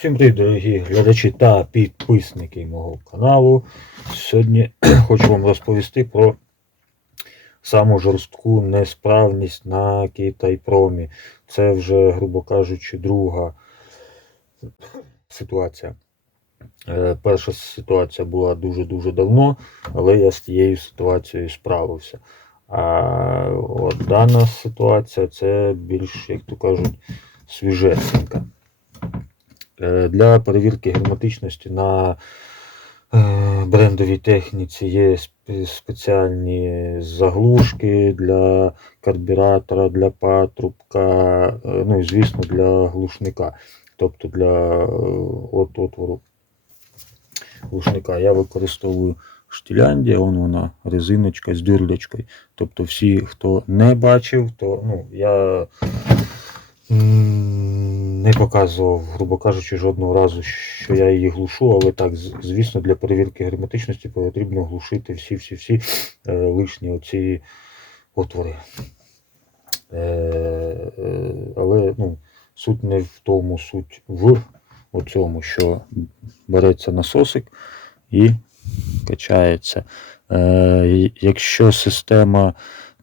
Всім привіт, дорогі глядачі та підписники мого каналу. Сьогодні хочу вам розповісти про саму жорстку несправність на Китайпромі. Це вже, грубо кажучи, друга ситуація. Е, Перша ситуація була дуже-дуже давно, але я з тією ситуацією справився. А от дана ситуація це більш, як то кажуть, свіжесенька. Е, Для перевірки герметичності на е, брендовій техніці є спеціальні заглушки для карбюратора, для патрубка, е, ну і звісно для глушника. Тобто для от отвору глушника я використовую штіляндія, вон вона резиночка з дюрлечкою. Тобто всі, хто не бачив, то ну, я не показував, грубо кажучи, жодного разу, що я її глушу, але так, звісно, для перевірки герметичності потрібно глушити всі-всі-всі е, лишні оці отвори. Е, е, але ну, суть не в тому, суть в цьому, що береться насосик і качається. Якщо система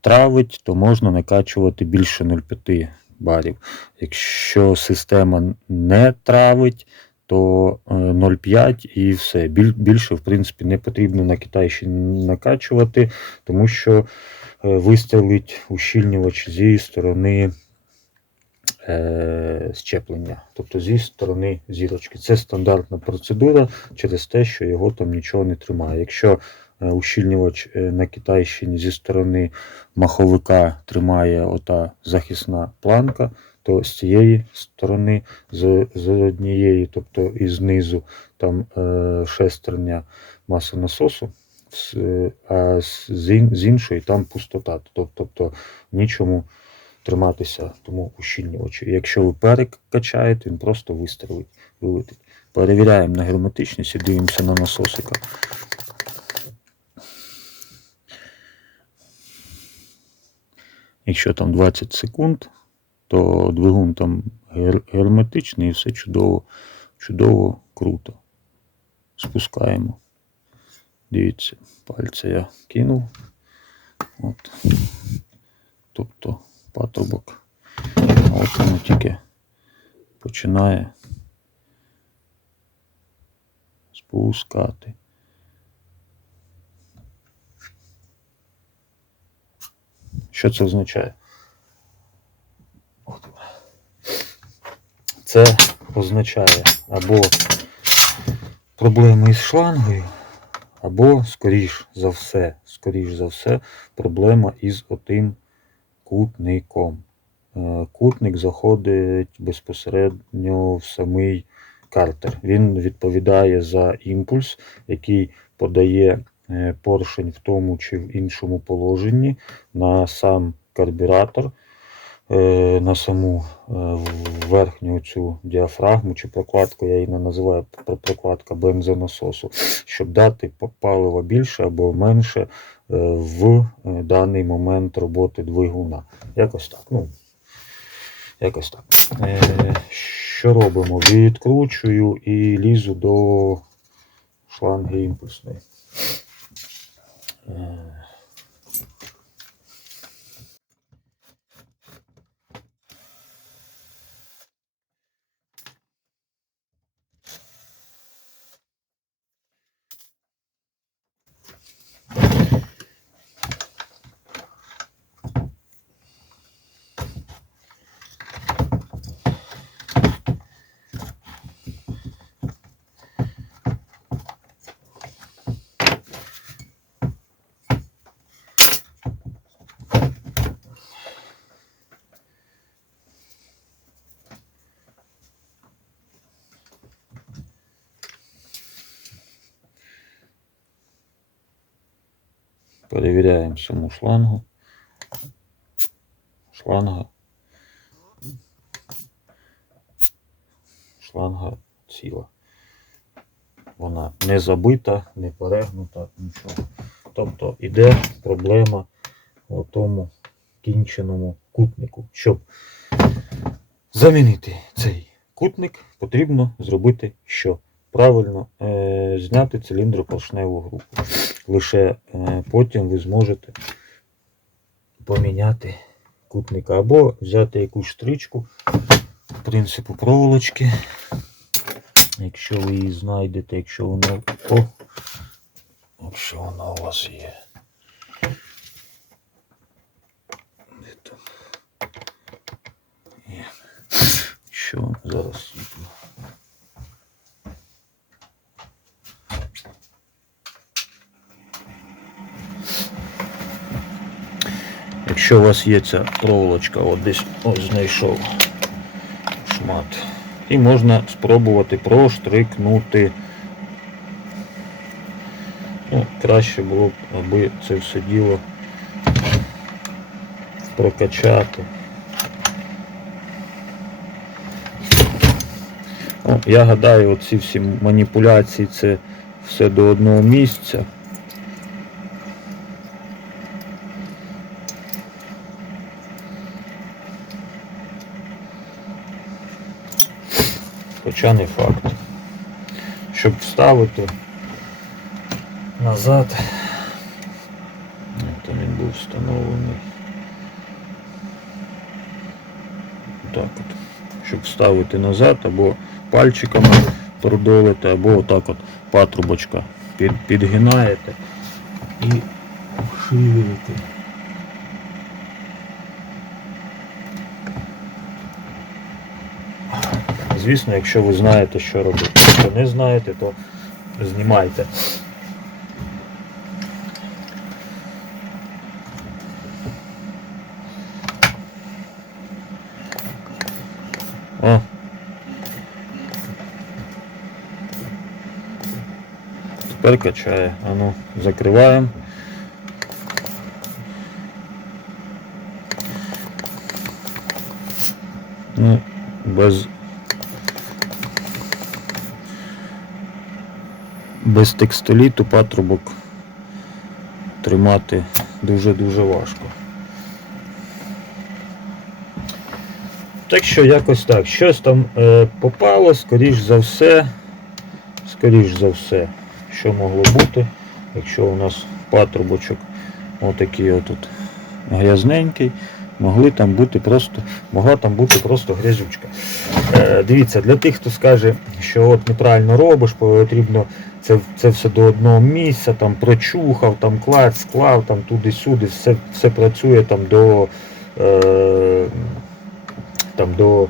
травить, то можна накачувати більше 0,5 барів. Якщо система не травить, то е, 0,5 і все. Більше, в принципі, не потрібно на Китайщині накачувати, тому що е, вистрелить ущільнювач зі сторони е, щеплення, тобто зі сторони зірочки. Це стандартна процедура через те, що його там нічого не тримає. Якщо е, ущільнювач е, на Китайщині зі сторони маховика тримає ота захисна планка, то з цієї сторони, з, з однієї, тобто і знизу, там е, шестерня масонасосу, е, а з іншої там пустота. Тобто, тобто нічому триматися тому ущільнювачу. Якщо ви перекачаєте, він просто вистрелить, вилетить. Перевіряємо на герметичність і дивимося на насосика. Якщо там 20 секунд, то двигун там герметичний і все чудово, чудово, круто. Спускаємо. Дивіться, пальця я кинув. От. Тобто патрубок. От воно тільки починає спускати. Що це означає? Це означає або проблеми із шлангою, або, скоріш за все, скоріш за все, проблема із отим кутником. Е, Кутник заходить безпосередньо в самий картер. Він відповідає за імпульс, який подає поршень в тому чи в іншому положенні на сам карбюратор, е, на саму е, верхню цю діафрагму чи прокладку, я її не називаю прокладка бензонасосу, щоб дати п- палива більше або менше е, в е, даний момент роботи двигуна. Якось так. Ну, якось так. Е, що робимо? Відкручую і лізу до шланги імпульсної. Перевіряємо саму шлангу. Шланга. Шланга ціла. Вона не забита, не перегнута, нічого. Тобто іде проблема у тому кінченому кутнику. Щоб замінити цей кутник потрібно зробити що? Правильно е, зняти циліндропоршневу групу. Лише е, потім ви зможете поміняти кутника або взяти якусь штричку принципу проволочки. Якщо ви її знайдете, якщо вона. О! Якщо вона у вас є. Де там? Є. Що зараз Якщо у вас є ця проволочка, от десь ось знайшов шмат. І можна спробувати проштрикнути. Ну, краще було б, аби це все діло прокачати. О, я гадаю, оці всі маніпуляції це все до одного місця. Хоча не факт. Щоб вставити назад. Це він був встановлений. Так от. Щоб вставити назад, або пальчиками продолити, або отак от патрубочка під, підгинаєте і вшиваєте. Звісно, якщо ви знаєте, що робити. Якщо не знаєте, то знімайте. О. Тепер качає. А ну, закриваємо. Ну, без без текстоліту патрубок тримати дуже-дуже важко. Так що якось так. Щось там е, попало, скоріш за все, скоріш за все, що могло бути, якщо у нас патрубочок отакий отут грязненький, могли там бути просто, могла там бути просто грязючка. Е, дивіться, для тих, хто скаже, що от неправильно робиш, потрібно це, це все до одного місця, там прочухав, там клад, склав, там туди-сюди, все, все працює там до. Е, там до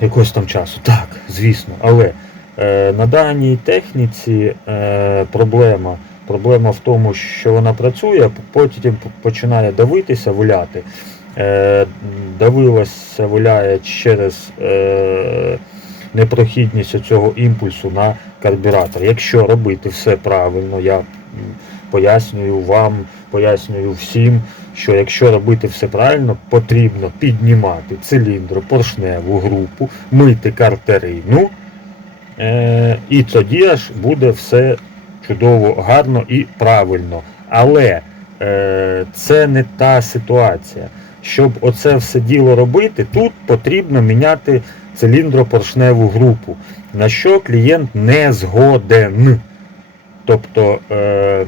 якогось там часу. Так, звісно. Але е, на даній техніці е, проблема. Проблема в тому, що вона працює, потім починає давитися, виляти. Е, давилася, виляє через е, непрохідність цього імпульсу на карбюратор. Якщо робити все правильно, я пояснюю вам, пояснюю всім, що якщо робити все правильно, потрібно піднімати циліндр, поршневу групу, мити картерину, е, і тоді аж буде все чудово, гарно і правильно. Але е, це не та ситуація. Щоб оце все діло робити, тут потрібно міняти циліндропоршневу групу, на що клієнт не згоден. Тобто е,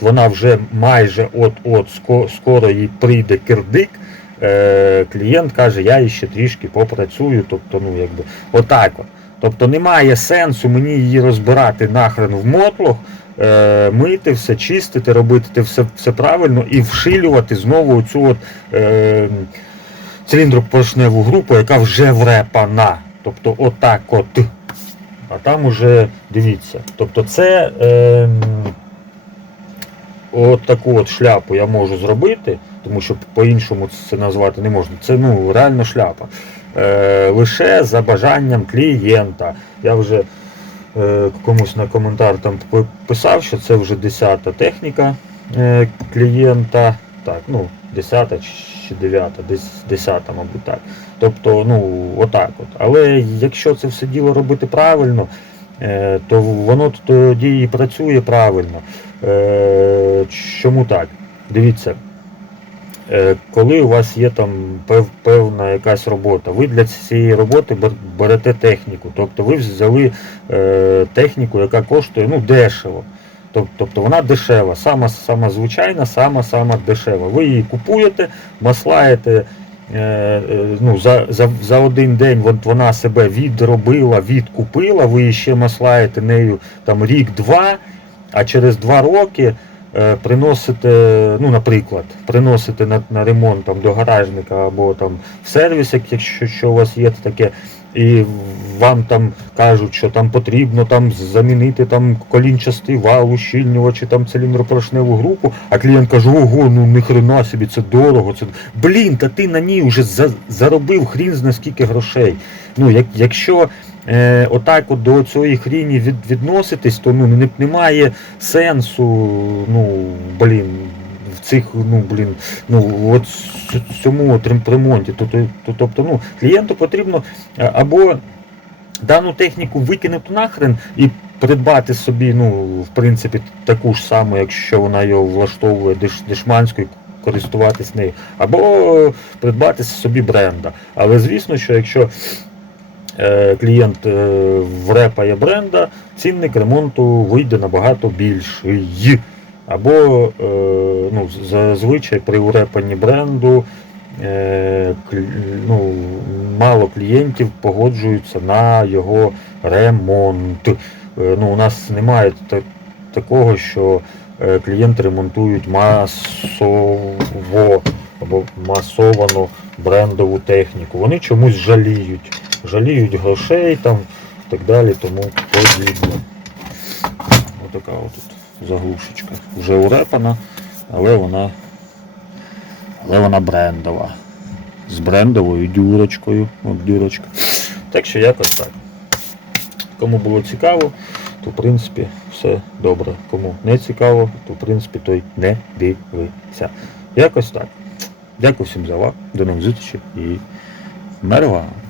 вона вже майже от-от скоро їй прийде кирдик. Е, клієнт каже, я ще трішки попрацюю. Тобто, ну якби отак от. Тобто немає сенсу мені її розбирати нахрен в мотлох, е, мити все, чистити, робити все все правильно і вшилювати знову цю от е, циліндропоршневу групу, яка вже врепана. Тобто отак от. А там уже дивіться. Тобто це. Е, от таку от шляпу я можу зробити, тому що по-іншому це назвати не можна. Це ну, реально шляпа. Е, Лише за бажанням клієнта. Я вже е, комусь на коментар там писав, що це вже 10-та техніка е, клієнта. Так, ну, 10 чи 9, десь 10, мабуть так. Тобто, ну, отак от. Але якщо це все діло робити правильно, то воно тоді і працює правильно. Чому так? Дивіться, Коли у вас є там пев, певна якась робота, ви для цієї роботи берете техніку. Тобто ви взяли е, техніку, яка коштує ну, дешево. Тобто вона дешева, сама, сама звичайна, сама сама дешева. Ви її купуєте, маслаєте. е, е, Ну, за, за, за один день от вона себе відробила, відкупила, ви ще маслаєте нею там рік-два, а через два роки е, приносите, ну, наприклад, приносите на, на ремонт там, до гаражника або там в сервіс, якщо що у вас є таке, і вам там кажуть, що там потрібно там замінити там колінчастий вал, ущільнювач, чи там циліндропорошневу групу, а клієнт каже, ого, ну ніхрена собі, це дорого. Це... Блін, та ти на ній вже за, заробив хрін з скільки грошей. Ну, як, якщо е, отак от до цієї хріні від, відноситись, то ну, не, немає сенсу, ну, блін, в цих, ну, блін, ну, от цьому от ремонті. Тобто, ну, клієнту потрібно е, або дану техніку викинути нахрен і придбати собі, ну, в принципі, таку ж саму, якщо вона його влаштовує деш, дешманською, користуватись нею, або придбати собі бренда. Але звісно, що якщо клієнт е, врепає бренда, цінник ремонту вийде набагато більший. Або е, ну, зазвичай при урепанні бренду е, ну, мало клієнтів погоджуються на його ремонт. Е, ну, у нас немає такого, що е, клієнти ремонтують масово або масовану брендову техніку. Вони чомусь жаліють. Жаліють грошей там і так далі, тому подібне. Отака отут заглушечка. Вже урепана, але вона, але вона брендова. З брендовою дюрочкою. От дюрочка. Так що якось так. Кому було цікаво, то в принципі все добре. Кому не цікаво, то в принципі той не дивиться. Якось так. Дякую всім за увагу. До нових зустрічей і мир вам!